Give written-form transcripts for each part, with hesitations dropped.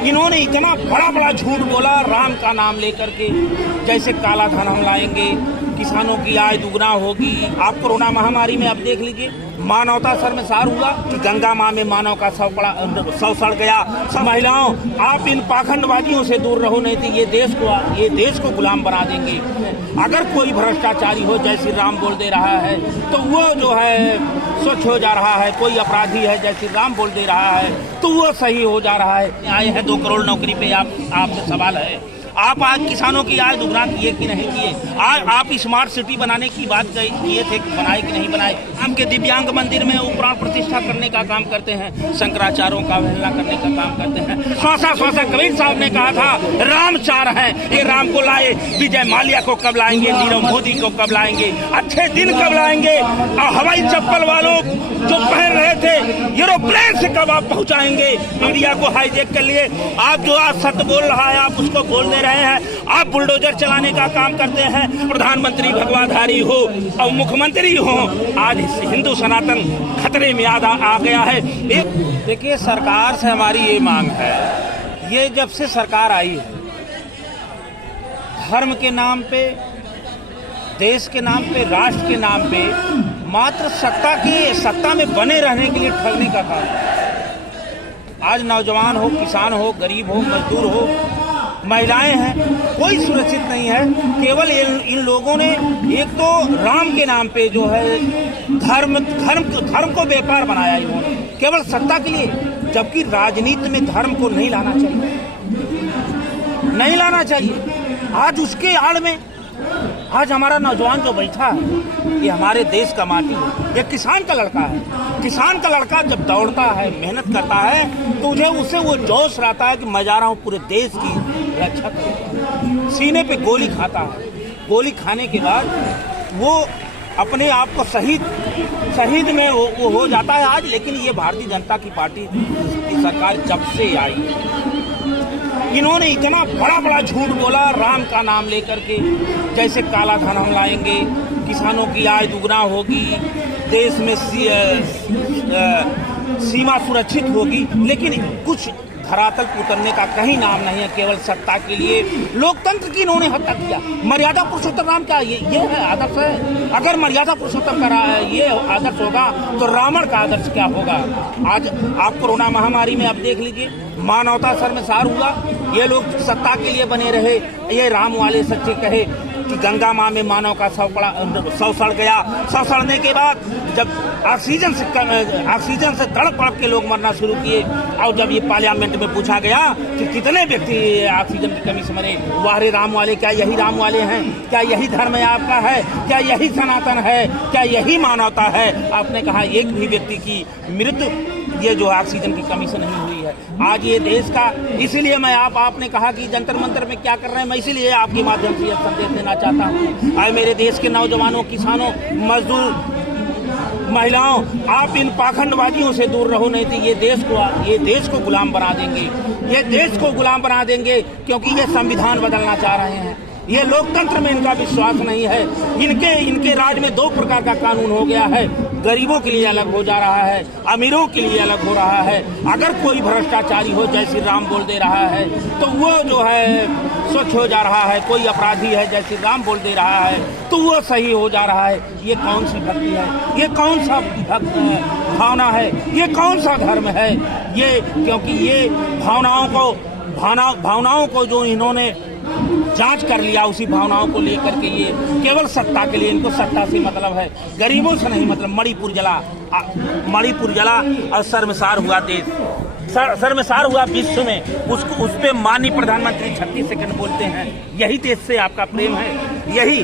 इन्होंने इतना बड़ा बड़ा झूठ बोला राम का नाम लेकर के, जैसे काला धन हम लाएंगे, किसानों की आय दुगना होगी। आप कोरोना महामारी में अब देख लीजिए, मानवता शर्मसार हुआ कि गंगा माँ में मानव का शव सड़ गया। महिलाओं, आप इन पाखंडवादियों से दूर रहो, नहीं तो ये देश को गुलाम बना देंगे। अगर कोई भ्रष्टाचारी हो, जय श्री राम बोल दे रहा है, तो वो जो है स्वच्छ हो जा रहा है। कोई अपराधी है, जय श्री राम बोल दे रहा है, तो वो सही हो जा रहा है। आए हैं 2 करोड़ नौकरी पे, आपसे सवाल है, आप आज किसानों की आय दुगना किए कि नहीं किए? आज आप स्मार्ट सिटी बनाने की बात किए थे, बनाए कि नहीं बनाए? आपके दिव्यांग मंदिर में प्राण प्रतिष्ठा करने का काम करते हैं, शंकराचार्यों का अवहेलना करने का काम करते हैं। स्वासा कबीर साहब ने कहा था राम 4 हैं, ये राम को लाए, विजय माल्या को कब लाएंगे, नीरव मोदी को कब लाएंगे, अच्छे दिन कब लाएंगे, और हवाई चप्पल वालों जो पहन रहे थे एरोप्लेन से कब आप पहुंचाएंगे? मीडिया को हाईजेक कर लिए, आप जो आज सत्य बोल रहा है आप उसको बोल दे रहे हैं। आप बुलडोजर चलाने का काम करते हैं, प्रधानमंत्री भगवाधारी हो और मुख्यमंत्री हो, आज हिंदू सनातन खतरे में आ गया है। देखिए, सरकार से हमारी ये मांग है, ये जब से सरकार आई है, धर्म के नाम पे, देश के नाम पे, राष्ट्र के नाम पे मात्र सत्ता में बने रहने के लिए ठगने का काम है। आज नौजवान हो, किसान हो, गरीब हो, मजदूर हो, महिलाएं हैं, कोई सुरक्षित नहीं है। केवल इन लोगों ने एक तो राम के नाम पे जो है धर्म को व्यापार बनाया इन्होंने, केवल सत्ता के लिए, जबकि राजनीति में धर्म को नहीं लाना चाहिए। आज उसके आड़ में आज हमारा नौजवान जो बैठा है, ये हमारे देश का माटी है, ये किसान का लड़का है। किसान का लड़का जब दौड़ता है, मेहनत करता है, तो उसे वो जोश रहता है कि मैं जा रहा हूँ पूरे देश की रक्षा करूँगा। सीने पे गोली खाता है, गोली खाने के बाद वो अपने आप को शहीद में वो हो जाता है आज। लेकिन ये भारतीय जनता की पार्टी की सरकार जब से आई है, इन्होंने इतना बड़ा बड़ा झूठ बोला राम का नाम लेकर के, जैसे काला धन हम लाएंगे, किसानों की आय दुगना होगी, देश में सीमा सुरक्षित होगी, लेकिन कुछ धरातल पर उतरने का कहीं नाम नहीं है। केवल सत्ता के लिए लोकतंत्र की इन्होंने हत्या किया। मर्यादा पुरुषोत्तम राम क्या ये है आदर्श है? अगर मर्यादा पुरुषोत्तम का ये आदर्श होगा तो रावण का आदर्श क्या होगा? आज आप कोरोना महामारी में अब देख लीजिए, मानवता शर्मसार हुआ। ये लोग सत्ता के लिए बने रहे, ये राम वाले सच्चे कहे कि गंगा माँ में मानव का शव सड़ गया। शव सड़ने के बाद जब ऑक्सीजन से तड़प के लोग मरना शुरू किए, और जब ये पार्लियामेंट में पूछा गया कि कितने व्यक्ति ऑक्सीजन की कमी से मरे, वारे राम वाले, क्या यही राम वाले हैं? क्या यही धर्म है आपका है? क्या यही सनातन है? क्या यही मानवता है? आपने कहा एक भी व्यक्ति की मृत्यु ये जो ऑक्सीजन की कमी से नहीं हुई है। आज ये देश का, इसीलिए मैं आपने कहा कि जंतर मंतर में क्या कर रहे हैं, मैं इसीलिए आपके माध्यम से यह संदेश देना चाहता हूँ। आए मेरे देश के नौजवानों, किसानों, मजदूर, महिलाओं, आप इन पाखंडवादियों से दूर रहो, नहीं तो ये देश को गुलाम बना देंगे। ये देश को गुलाम बना देंगे, क्योंकि ये संविधान बदलना चाह रहे हैं। ये लोकतंत्र में इनका विश्वास नहीं है। इनके राज में 2 प्रकार का कानून हो गया है, गरीबों के लिए अलग हो जा रहा है, अमीरों के लिए अलग हो रहा है। अगर कोई भ्रष्टाचारी हो, जय श्री राम बोल दे रहा है, तो वो जो है स्वच्छ हो जा रहा है। कोई अपराधी है, जय श्री राम बोल दे रहा है, तो वो सही हो जा रहा है। ये कौन सी भक्ति है? ये कौन सा भावना है? ये कौन सा धर्म है? ये क्योंकि ये भावनाओं को जो इन्होंने जांच कर लिया, उसी भावनाओं को लेकर के ये केवल सत्ता के लिए, इनको सत्ता से मतलब है, गरीबों से नहीं मतलब। मणिपुर जला और शर्मसार हुआ देश, शर्मसार हुआ विश्व में। उस पे माननीय प्रधानमंत्री 36 सेकंड बोलते हैं। यही देश से आपका प्रेम है, यही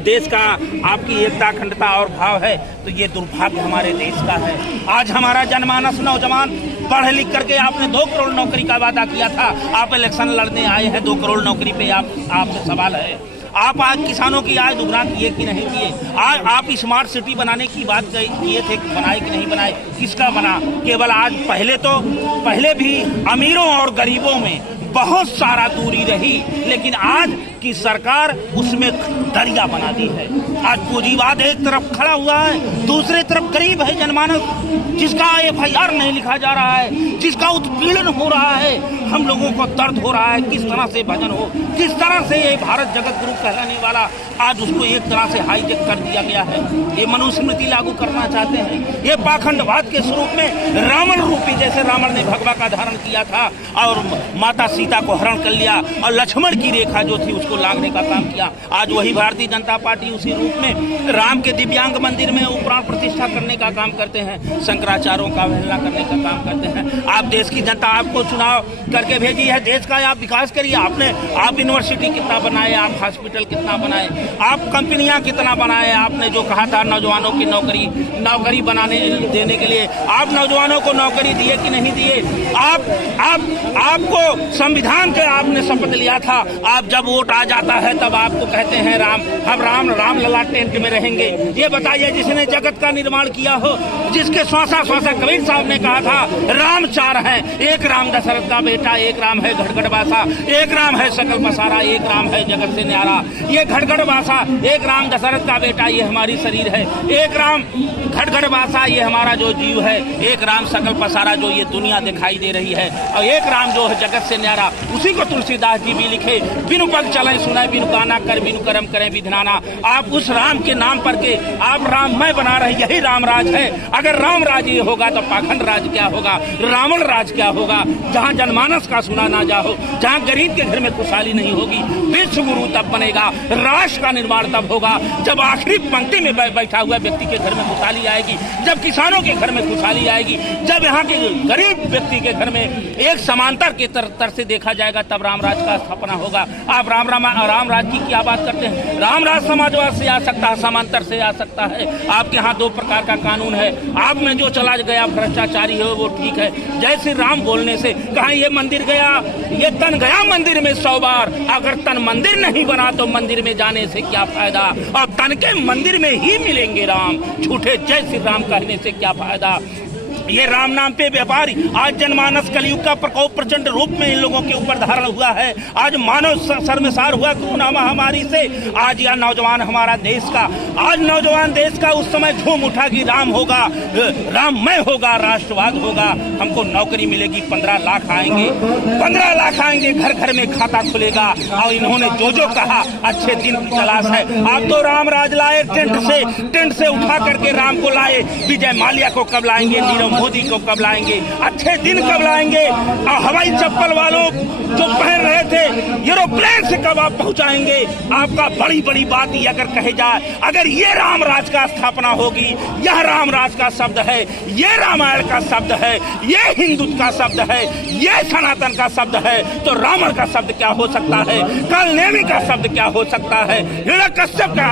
देश का आपकी एकता, अखंडता और भाव है। तो ये दुर्भाग्य हमारे देश का है। आज हमारा जनमानस नौजवान पढ़ लिख करके, आपने 2 करोड़ नौकरी का वादा किया था, आप इलेक्शन लड़ने आए हैं 2 करोड़ नौकरी पे, आपसे सवाल है, आप आज किसानों की आय दुगना किए कि नहीं किए? आज आप स्मार्ट सिटी बनाने की बात किए थे, बनाए कि नहीं बनाए? किसका बना? केवल आज पहले भी अमीरों और गरीबों में बहुत सारा दूरी रही, लेकिन आज आपकी सरकार उसमें दरिया बना दी है। आज पूंजीवाद एक तरफ खड़ा हुआ है, दूसरी तरफ गरीब है जनमानस, जिसका FIR नहीं लिखा जा रहा है, जिसका उत्पीड़न हो रहा है। हम लोगों को दर्द हो रहा है किस तरह से भजन हो, किस तरह से ये भारत जगत गुरु कहलाने वाला आज उसको एक तरह से हाईजेक कर दिया गया है। ये मनुस्मृति लागू करना चाहते हैं, ये पाखंडवाद के स्वरूप में रावण रूपी, जैसे रावण ने भगवा का धारण किया था और माता सीता को हरण कर लिया और लक्ष्मण की रेखा जो थी उसको लागने का काम किया। आज वही भारतीय जनता पार्टी उसी रूप में राम के दिव्यांग मंदिर में प्राण प्रतिष्ठा करने का काम करते हैं, शंकराचार्यों का अवहेलना करने का काम करते हैं। आप देश की जनता आपको चुनाव करके भेजी है, देश का आप विकास करिए। आप यूनिवर्सिटी कितना बनाए, आप हॉस्पिटल कितना बनाए, आप कंपनियां कितना बनाए। आपने जो कहा था नौजवानों की नौकरी बनाने देने के लिए, आप नौजवानों को नौकरी दिए कि नहीं दिए? आपको संविधान के आपने शपथ लिया था, आप जब वोट आ जाता है तब आपको कहते हैं हम राम लला टेंट में रहेंगे। ये बताइए, जिसने जगत का निर्माण किया हो, जिसके श्वासा कबीर साहब ने कहा था राम 4 हैं, एक राम दशरथ का बेटा, एक राम है घटघटवासा, एक राम है सकल पसारा, एक राम है जगत से न्यारा। ये घटघटवासा एक राम दशरथ का बेटा ये हमारी शरीर है, एक राम घटघटवासा ये हमारा जो जीव है, एक राम सकल पसारा जो ये दुनिया दिखाई दे रही है, और एक राम जो है जगत से न्यारा। उसी को तुलसीदास जी भी लिखे, बिनु पग चले सुनाए, बिनु गाना कर, बिनु कर्म करें विधनाना। आप उस राम के नाम पर के आप राममय बना रहे, यही राम राज है। अगर राम राज ये होगा तो पाखंड राज क्या होगा, रावण राज क्या होगा? जहाँ जनमानस का सुना ना जाओ, जहाँ गरीब के घर में खुशहाली नहीं होगी, विश्व गुरु तब बनेगा, राष्ट्र का निर्माण तब होगा जब आखिरी पंक्ति में बैठा हुआ व्यक्ति के घर में खुशहाली आएगी, जब किसानों के घर में खुशहाली आएगी, जब यहाँ के गरीब व्यक्ति के घर में एक समांतर के तर से देखा जाएगा, तब राम राज का स्थापना होगा। आप राम राज की क्या बात करते हैं? राम राज समाजवाद से आ सकता है, समांतर से आ सकता है। आपके यहाँ 2 प्रकार का कानून है, आप में जो चला गया भ्रष्टाचारी है वो ठीक है। जय श्री राम बोलने से कहाँ ये मंदिर गया, ये तन गया मंदिर में 100 बार। अगर तन मंदिर नहीं बना तो मंदिर में जाने से क्या फायदा, और तन के मंदिर में ही मिलेंगे राम, झूठे जय श्री राम कहने से क्या फायदा। ये राम नाम पे व्यापारी, आज जनमानस कलयुग का प्रकोप प्रचंड रूप में इन लोगों के ऊपर धारण हुआ है। आज मानव शर्मसार हुआ कोरोना महामारी से। आज यह नौजवान हमारा देश का, आज नौजवान देश का उस समय झूम उठा कि राम होगा, राममय होगा, राष्ट्रवाद होगा, हमको नौकरी मिलेगी, 15 लाख आएंगे, 15 लाख आएंगे, घर घर में खाता खुलेगा। और इन्होंने जो कहा अच्छे दिन की तलाश है। आप तो राम राज लाए, टेंट से उठा करके राम को लाए, विजय माल्या को कब लाएंगे, नीरव मोदी को कब लाएंगे, अच्छे दिन कब लाएंगे, और हवाई चप्पल वालों जो पहन रहे थे एरोप्लेन से कब आप पहुंचाएंगे? आपका बड़ी बात ही अगर कहे जाए, अगर ये राम राज का स्थापना होगी, यह राम राज का शब्द है, ये रामायण का शब्द है, ये हिंदुत्व का शब्द है, ये सनातन का शब्द है, तो रावण का शब्द क्या हो सकता है? कालनेमी का शब्द क्या हो सकता है? हिरण्यकश्यप का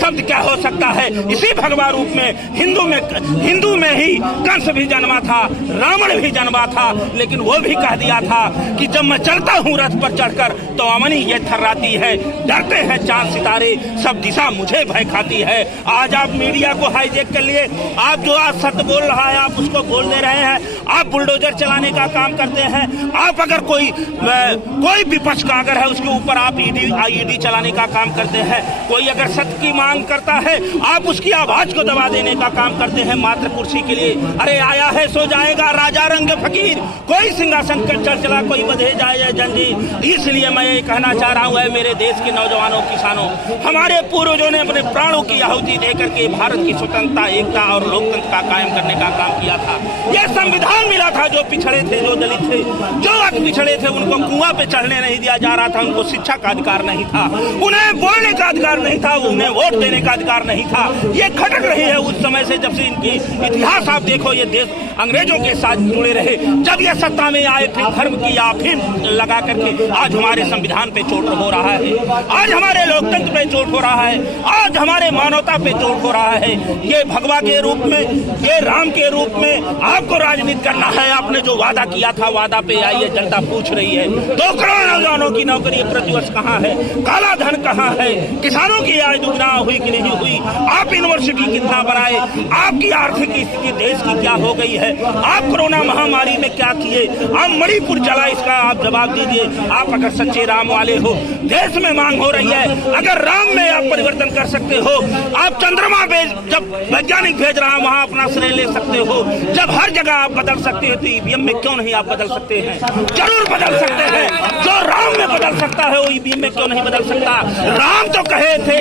शब्द क्या हो सकता है? इसी भगवा रूप में हिंदू में ही कंस भी जन्मा था, रावण भी जन्मा था, लेकिन वो भी कह दिया था कि जब मैं चलता हूँ रथ पर चढ़कर तो अमनी ये थर्राती है, डरते हैं चांद सितारे, सब दिशा मुझे भय खाती है। आज आप मीडिया को हाईजेक कर लिए, आप जो आज सत्य बोल रहा है आप उसको बोल दे रहे हैं, आप बुलडोजर चलाने का काम करते हैं। आप अगर कोई विपक्ष का अगर है उसके ऊपर आप ईडी चलाने का काम करते हैं। कोई अगर सत्य की मांग करता है आप उसकी आवाज को दबा देने का काम करते हैं मात्र कुर्सी के लिए। अरे आया है सो जाएगा राजा रंग फकीर, कोई सिंहासन कर चला कोई बधे जाए जंजीर। इसलिए मैं ये कहना चाह रहा हूँ मेरे देश के नौजवानों, किसानों, हमारे पूर्वजों ने अपने प्राणों की आहुति देकर के भारत की स्वतंत्रता, एकता और लोकतंत्र का कायम करने का काम किया था। यह संविधान मिला था, जो पिछड़े थे, जो दलित थे, जो अति पिछड़े थे, उनको कुआं पे चढ़ने नहीं दिया जा रहा था, उनको शिक्षा का अधिकार नहीं था, उन्हें बोलने का अधिकार नहीं था, उन्हें वोट देने का अधिकार नहीं था। ये खटक रही है उस समय से, जब से इनकी इतिहास आप देखो, ये देश अंग्रेजों के साथ जुड़े रहे, जब ये सत्ता में आए थे धर्म की अफीम लगा करके। आज हमारे संविधान पे चोट हो रहा है, आज हमारे लोकतंत्र पे चोट हो रहा है, आज हमारे मानवता पे चोट हो रहा है। ये भगवा के रूप में, ये राम के रूप में आपको राजनीति करना है। आपने जो वादा किया था, वादा पे आइए, जनता पूछ रही है 2 करोड़ नौजवानों की नौकरी प्रतिवर्ष कहाँ है? काला धन कहाँ है? किसानों की आय दुगना हुई कि नहीं हुई? आप यूनिवर्सिटी कितना बनाए? आपकी आर्थिक स्थिति देश की क्या हो गई है। आप कोरोना महामारी में क्या किए, आप मणिपुर चला, इसका आप जवाब दीजिए। आप अगर सच्चे राम वाले हो, देश में मांग हो रही है, अगर राम में आप परिवर्तन कर सकते हो, आप चंद्रमा पे जब वैज्ञानिक भेज रहा है वहां अपना श्रेय ले सकते हो, जब हर जगह आप बदल सकते हैं तो ईवीएम में क्यों नहीं आप बदल सकते हैं? जरूर बदल सकते हैं। जो राम में बदल सकता है वो ईवीएम में क्यों नहीं बदल सकता? राम तो कहे थे,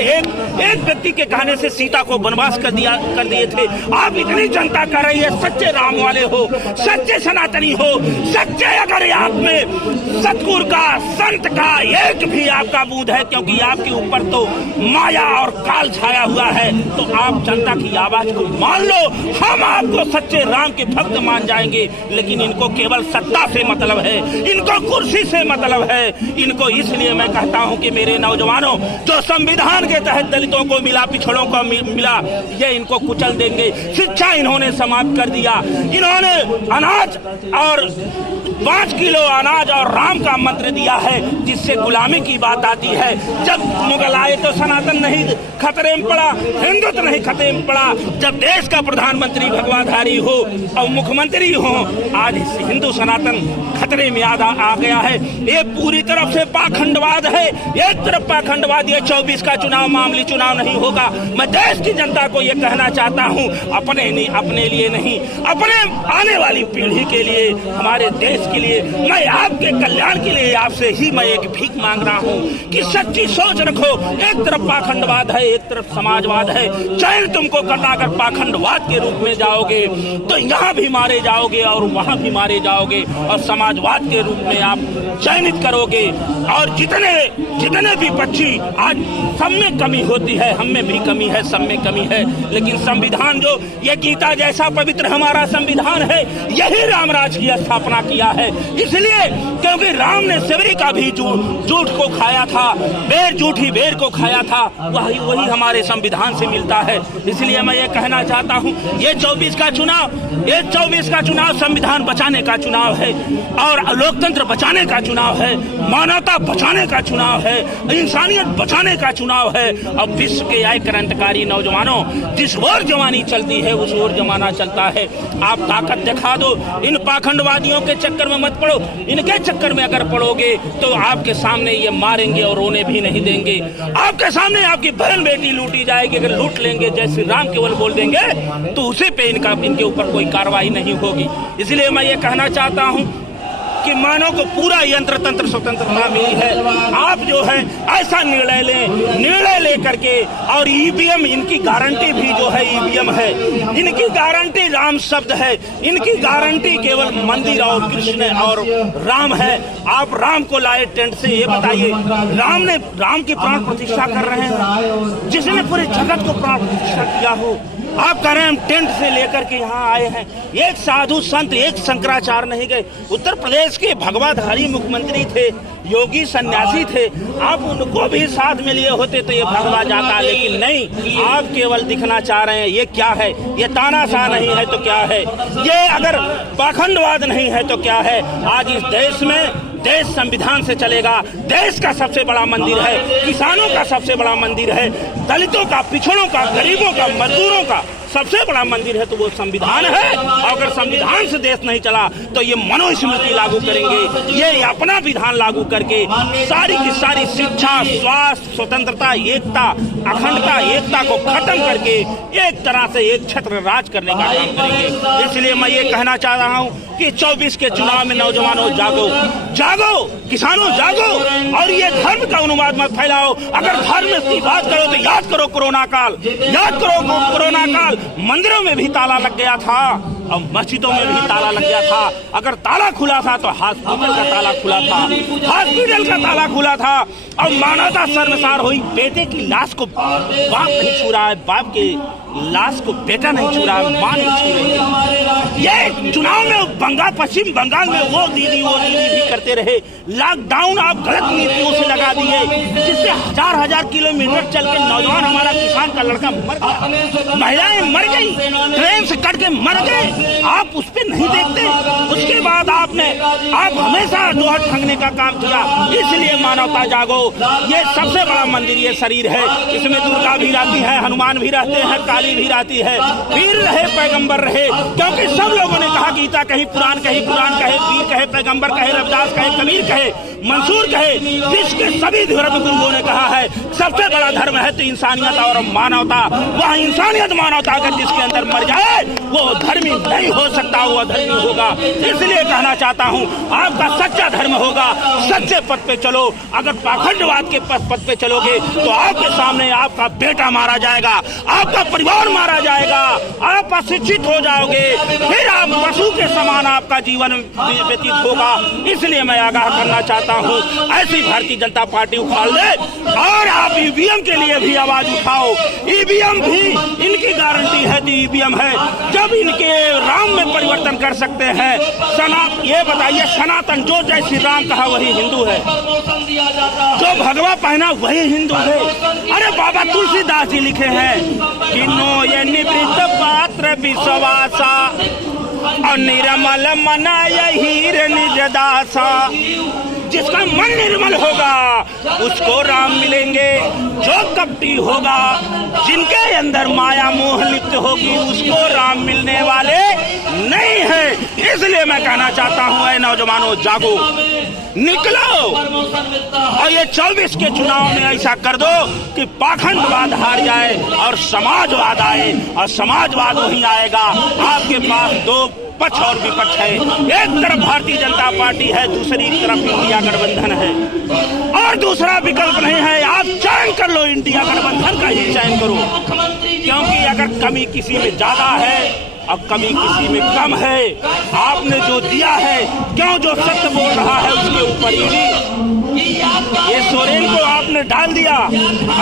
एक व्यक्ति के कहने से सीता को वनवास कर दिए थे। आप इतनी जनता कर रही है, सच्चे राम वाले हो, सच्चे सनातनी हो, सच्चे अगर आप में सतगुरु का, संत का एक भी आपका बूंद है, क्योंकि आपके ऊपर तो माया और काल छाया हुआ है, तो आप जनता की आवाज को मान लो। हम आपको सच्चे राम के भक्त मान जाएंगे, लेकिन इनको केवल सत्ता से मतलब है, इनको कुर्सी से मतलब है। इनको इसलिए मैं कहता हूं कि मेरे नौजवानों, जो संविधान के तहत दलितों को मिला, पिछड़ों को मिला, ये इनको कुचल देंगे। शिक्षा इन्होंने समाप्त कर दिया, इन्होंने अनाज और 5 किलो अनाज और राम का मंत्र दिया है, जिससे गुलामी की बात आती है। जब मुगल आए तो सनातन नहीं खतरे में पड़ा, हिंदुत्व नहीं खतरे में पड़ा। जब देश का प्रधानमंत्री भगवाधारी हो और मुख्यमंत्री हो, आज हिंदू सनातन खतरे में आ गया है। ये पूरी तरफ से पाखंडवाद है, एक तरफ पाखंडवाद। ये 24 का चुनाव मामूली चुनाव नहीं होगा। मैं देश की जनता को ये कहना चाहता हूँ, अपने लिए नहीं, अपने आने वाली पीढ़ी के लिए, हमारे देश के लिए, मैं आपके कल्याण के लिए आपसे ही मैं एक भीख मांग रहा हूँ कि सच्ची सोच रखो। एक तरफ पाखंडवाद है, एक तरफ समाजवाद है। चाहे तुमको अगर पाखंडवाद के रूप में जाओगे तो यहाँ भी मारे जाओगे और वहाँ भी मारे जाओगे, और समाजवाद के रूप में आप चयनित करोगे। और जितने भी पक्षी, आज सब में कमी होती है, हम में भी कमी है, सब में कमी है, लेकिन संविधान जो ये गीता जैसा पवित्र हमारा संविधान है, यही रामराज की स्थापना किया है। इसलिए क्योंकि राम ने सेवरी का भी झूठ को खाया था, झूठी बेर को खाया था, वही हमारे संविधान से मिलता है। इसलिए मैं ये कहना चाहता हूँ, ये 24 का चुनाव संविधान बचाने का चुनाव है, और लोकतंत्र बचाने का चुनाव है, मानवता बचाने का चुनाव है, इंसानियत बचाने का चुनाव है। अब विश्व के आए क्रांतिकारी नौजवानों, जिस ओर जवानी चलती है उस ओर जमाना चलता है। आप ताकत दिखा दो, इन पाखंडवादियों के चक्कर में मत पड़ो। इनके चक्कर में अगर पड़ोगे तो आपके सामने ये मारेंगे और रोने भी नहीं देंगे। आपके सामने आपकी बहन बेटी लूटी जाएगी, अगर लूट लेंगे, जय श्री राम केवल बोल देंगे तो उसे पे इनके ऊपर कोई कार्रवाई नहीं होगी। इसलिए मैं ये कहना चाहता हूँ कि मानव को पूरा यंत्र तंत्र स्वतंत्रता मिली है। आप जो है ऐसा निर्णय ले करके, और ईवीएम, इनकी गारंटी भी जो है ईवीएम है, इनकी गारंटी राम शब्द है, इनकी गारंटी केवल मंदिर और कृष्ण और राम है। आप राम को लाए टेंट से, ये बताइए, राम की प्राण प्रतिष्ठा कर रहे हैं, जिसने पूरे जगत को प्राण प्रतिष्ठा किया हो। आप कह रहे हैं हम टेंट से लेकर के यहाँ आए हैं। एक साधु संत, एक शंकराचार्य नहीं गए। उत्तर प्रदेश के भगवाधारी मुख्यमंत्री थे, योगी सन्यासी थे, आप उनको भी साथ में लिए होते तो ये भगवा जाता, लेकिन नहीं, आप केवल दिखना चाह रहे हैं। ये क्या है? ये तानाशाह नहीं है तो क्या है? ये अगर पाखंडवाद नहीं है तो क्या है? आज इस देश में, देश संविधान से चलेगा। देश का सबसे बड़ा मंदिर है, किसानों का सबसे बड़ा मंदिर है, दलितों का, पिछड़ों का, गरीबों का, मजदूरों का सबसे बड़ा मंदिर है, तो वो संविधान है। और अगर संविधान से देश नहीं चला तो ये मनुस्मृति लागू करेंगे, ये अपना विधान लागू करके सारी की सारी शिक्षा, स्वास्थ्य, स्वतंत्रता, एकता, अखंडता, एकता को खत्म करके एक तरह से एक छत्र राज करने का काम करेंगे। इसलिए मैं ये कहना चाह रहा हूँ कि 24 के चुनाव में नौजवानों जागो, किसानों जागो, और ये धर्म का अनुवाद मत फैलाओ। अगर धर्म की बात करो तो याद करो कोरोना काल, मंदिरों में भी ताला लग गया था और मस्जिदों में भी ताला लग गया था। अगर ताला खुला था तो हॉस्पिटल का ताला खुला था, और मानवता शर्मसार हुई। बेटे की लाश को बाप नहीं छू रहा है, बाप के लाश को बेटा नहीं छू रहा है, मां नहीं छू रही है। ये चुनाव में पश्चिम बंगाल में वो दीदी भी करते रहे। लॉकडाउन आप गलत नीतियों से लगा दिए, जिससे हजार किलोमीटर चल के नौजवान, हमारा किसान का लड़का मर गया, महिलाएं मर गई, ट्रेन से कट के मर गए। आप उस पर नहीं देखते। उसके बाद आप हमेशा दोहट ठगने का काम किया। इसलिए मानवता जागो। ये सबसे बड़ा मंदिर ये शरीर है, इसमें दुर्गा भी रहती है, हनुमान भी रहते हैं, खाली भी रहती है। वीर रहे पैगंबर रहे, क्योंकि सब लोगों ने कहा गीता कही, कुरान कहे, वीर कहे, पैगंबर कहे, रविदास कहे, कबीर कहे, मंसूर कहे, विश्व के सभी धर्म गुरुओं ने कहा है सबसे बड़ा धर्म है तो इंसानियत और मानवता। वह इंसानियत मानवता अगर जिसके अंदर मर जाए वो धर्मी नहीं हो सकता, वो अधर्मी होगा। इसलिए कहना चाहता हूँ आपका सच्चा धर्म होगा, सच्चे पथ पे चलो। अगर पाखंडवाद के पथ पे चलोगे तो आपके सामने आपका बेटा मारा जाएगा, आपका परिवार मारा जाएगा, आप अशिक्षित हो जाओगे, फिर आप पशु के समान आपका जीवन व्यतीत होगा। इसलिए मैं आगाह करना चाहता हूँ ऐसी भारतीय जनता पार्टी उखाड़ दे और आप ईवीएम के लिए भी आवाज उठाओ। ईवीएम भी इनकी गारंटी है, ईवीएम है जब इनके राम में परिवर्तन कर सकते हैं। ये बताइए सनातन जो जय श्री राम कहा वही हिंदू है, जो भगवा पहना वही हिंदू है। अरे बाबा तुलसीदास जी लिखे हैं किन्नो ये निवृत्त पात्र विश्वासा और निर्मल मना यही निज दासा। जिसका मन निर्मल होगा उसको राम मिलेंगे, जो कपटी होगा जिनके अंदर माया मोह लिप्त होगी उसको राम मिलने वाले नहीं है। इसलिए मैं कहना चाहता हूँ ऐ नौजवानों जागो, निकलो और ये 24 के चुनाव में ऐसा कर दो कि पाखंडवाद हार जाए और समाजवाद आए, और समाजवाद वहीं आएगा। आपके पास दो पक्ष और विपक्ष है, एक तरफ भारतीय जनता पार्टी है, दूसरी तरफ इंडिया गठबंधन है, और दूसरा विकल्प नहीं है। आप चयन कर लो, इंडिया गठबंधन का ही चयन करो, क्योंकि अगर कमी किसी में ज्यादा है और कमी किसी में कम है, आपने जो दिया है, क्यों जो सत्य बोल रहा है उसके ऊपर ये सोरेन को आपने डाल दिया,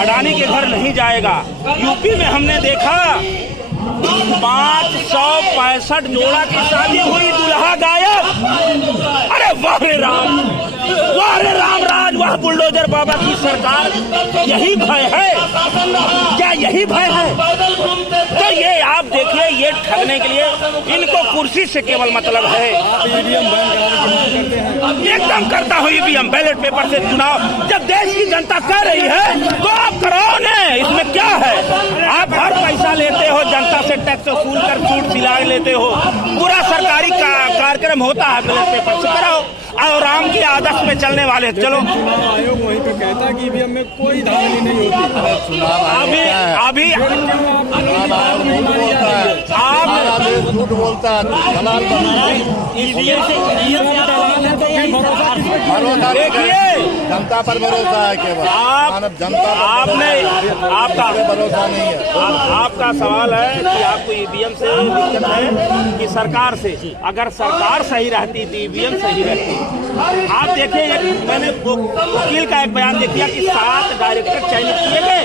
अडानी के घर नहीं जाएगा। यूपी में हमने देखा 565 जोड़ा की शादी हुई, दुल्हा गायब। अरे वाह रे राम, वाह रे राम राज, वाह बुलडोजर बाबा की सरकार। यही भय है क्या? यही भय है? तो ये आप देखिए, ये ठगने के लिए इनको कुर्सी से केवल मतलब है। एकदम करता हूँ ईवीएम बैलेट पेपर से चुनाव। जब देश की जनता कर रही है तो आप कराओ न, इसमें क्या है? आप हर पैसा लेते हो, जनता से टैक्स वसूल कर छूट दिला लेते हो, पूरा सरकारी कार्यक्रम होता है बैलेट पेपर से कराओ। और राम की आदर्श पे चलने वाले चलो। चुनाव आयोग वहीं पे कहता है कि ईवीएम में कोई धांधली नहीं होती। अभी आप झूठ बोलता है, दलाल देखिए जनता पर भरोसा है केवल, जनता आपने आपका भरोसा नहीं है। आपका सवाल है कि आपको ईवीएम से दिक्कत है कि सरकार से? अगर सरकार सही रहती तो ईवीएम सही रहती। आप देखिए, मैंने वकील का एक बयान देखा कि 7 डायरेक्टर चयनित किए गए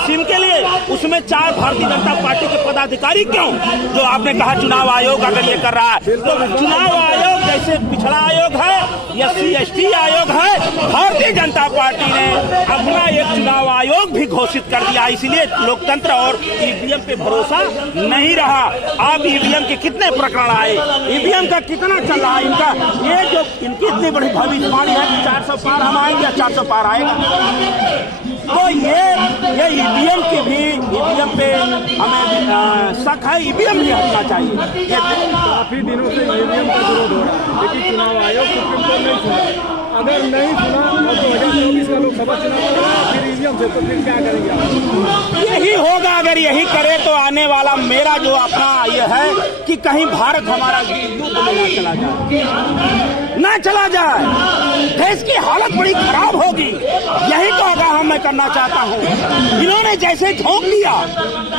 सिम के लिए, उसमें 4 भारतीय जनता पार्टी के पदाधिकारी। क्यों? जो आपने कहा चुनाव आयोग अगर ये कर रहा है, तो चुनाव आयोग जैसे पिछड़ा आयोग है, SC/ST आयोग है, भारतीय जनता पार्टी ने अपना एक चुनाव आयोग भी घोषित कर दिया। इसलिए लोकतंत्र और ईवीएम पे भरोसा नहीं रहा। आप ईवीएम के कितने प्रकरण आए, ईवीएम का कितना चल रहा है इनका, ये जो इनकी इतनी बड़ी भविष्यवाणी है कि 400 पार हम आएंगे या 400 पार आएगा। तो ये ईवीएम की भी, ईवीएम पे हमें शक है, ईवीएम नहीं हटना चाहिए। काफी दिनों से ईवीएम का विरोध हो रहा है, लेकिन चुनाव आयोग सुप्रीम कोर्ट नहीं सुना। अगर नहीं सुना और 2024 का लोकसभा चुनाव फिर ईवीएम से, तो फिर क्या करेंगे आप? यही होगा, अगर यही करे तो आने वाला मेरा जो अपना ये है कि कहीं भारत हमारा युद्ध में ना चला जाए, ना चला जाए, देश की हालत बड़ी खराब होगी। यही तो आगाह मैं करना चाहता हूँ। इन्होंने जैसे झोंक दिया,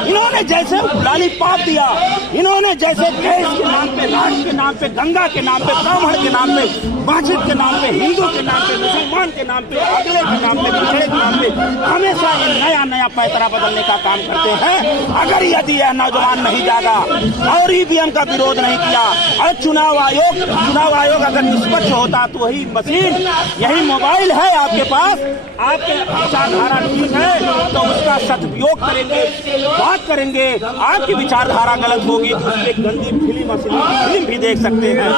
इन्होंने जैसे लॉलीपॉप दिया, इन्होंने जैसे देश के नाम पे, राष्ट्र के नाम पे, गंगा के नाम पे, ब्राह्मण के नाम पे, मस्जिद के नाम पे, हिंदू के नाम पे, मुसलमान के नाम पे, अगले के नाम पे, पिछड़े के नाम पे हमेशा ये नया नया पैतरा बदलने का काम करते हैं। अगर यदि यह नौजवान नहीं जागा और ईवीएम का विरोध नहीं किया और चुनाव आयोग अगर निष्पक्ष होता तो वही मशीन, यही मोबाइल है आपके पास, आपके विचारधारा ठीक है तो उसका सदुपयोग करेंगे, बात करेंगे। आपकी विचारधारा गलत होगी तो उसमें गंदी फिल्म भी देख सकते हैं।